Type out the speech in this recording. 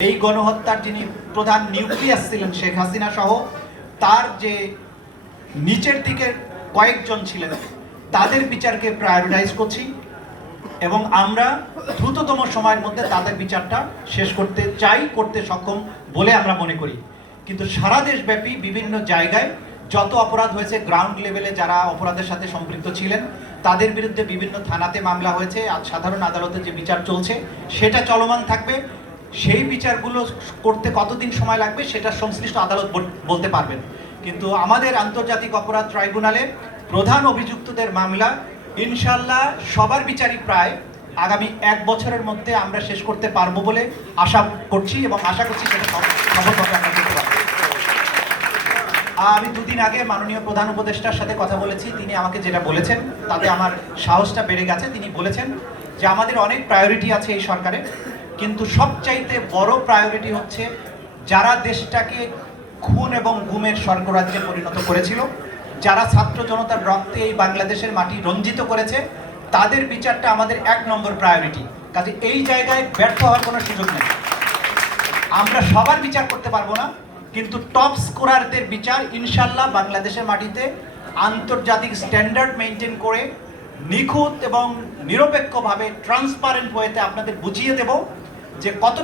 এই গণহত্যার যিনি প্রধান নিউক্লিয়াস ছিলেন শেখ হাসিনা সহ তার যে নিচের দিকের কয়েকজন ছিলেন তাদের বিচারকে প্রায়োরিটাইজ করছি এবং আমরা দ্রুততম সময়ের মধ্যে তাদের বিচারটা শেষ করতে চাই, করতে সক্ষম বলে আমরা মনে করি। কিন্তু সারা দেশব্যাপী বিভিন্ন জায়গায় যত অপরাধ হয়েছে, গ্রাউন্ড লেভেলে যারা অপরাধের সাথে সম্পৃক্ত ছিলেন তাদের বিরুদ্ধে বিভিন্ন থানাতে মামলা হয়েছে, আজ সাধারণ আদালতে যে বিচার চলছে সেটা চলমান থাকবে। সেই বিচারগুলো করতে কতদিন সময় লাগবে সেটা সংশ্লিষ্ট আদালত বলতে পারবেন। কিন্তু আমাদের আন্তর্জাতিক অপরাধ ট্রাইব্যুনালে প্রধান অভিযুক্তদের মামলা ইনশাল্লাহ সবার বিচারই প্রায় আগামী 1 বছরের মধ্যে আমরা শেষ করতে পারবো বলে আশা করছি এবং আশা করছি সেটা সফলভাবে আমরা করতে পারবো। আমি 2 দিন আগে মাননীয় প্রধান উপদেষ্টার সাথে কথা বলেছি। তিনি আমাকে যেটা বলেছেন তাতে আমার সাহসটা বেড়ে গেছে। তিনি বলেছেন যে আমাদের অনেক প্রায়োরিটি আছে এই সরকারে, কিন্তু সবচাইতে বড় প্রায়োরিটি হচ্ছে যারা দেশটাকে খুন এবং গুমের স্বর্গরাজ্যে পরিণত করেছিল, যারা ছাত্র জনতার রক্তে এই বাংলাদেশের মাটি রঞ্জিত করেছে, তাদের বিচারটা আমাদের 1 নম্বর প্রায়োরিটি। কাজে এই জায়গায় ব্যর্থ হওয়ার কোনো সুযোগ নেই। আমরা সবার বিচার করতে পারবো না, কিন্তু টপ স্কোরারদের বিচার ইনশাল্লাহ বাংলাদেশের মাটিতে আন্তর্জাতিক স্ট্যান্ডার্ড মেনটেন করে নিখুঁত এবং নিরপেক্ষভাবে ট্রান্সপারেন্ট ওয়েতে আপনাদের বুঝিয়ে দেব যে কত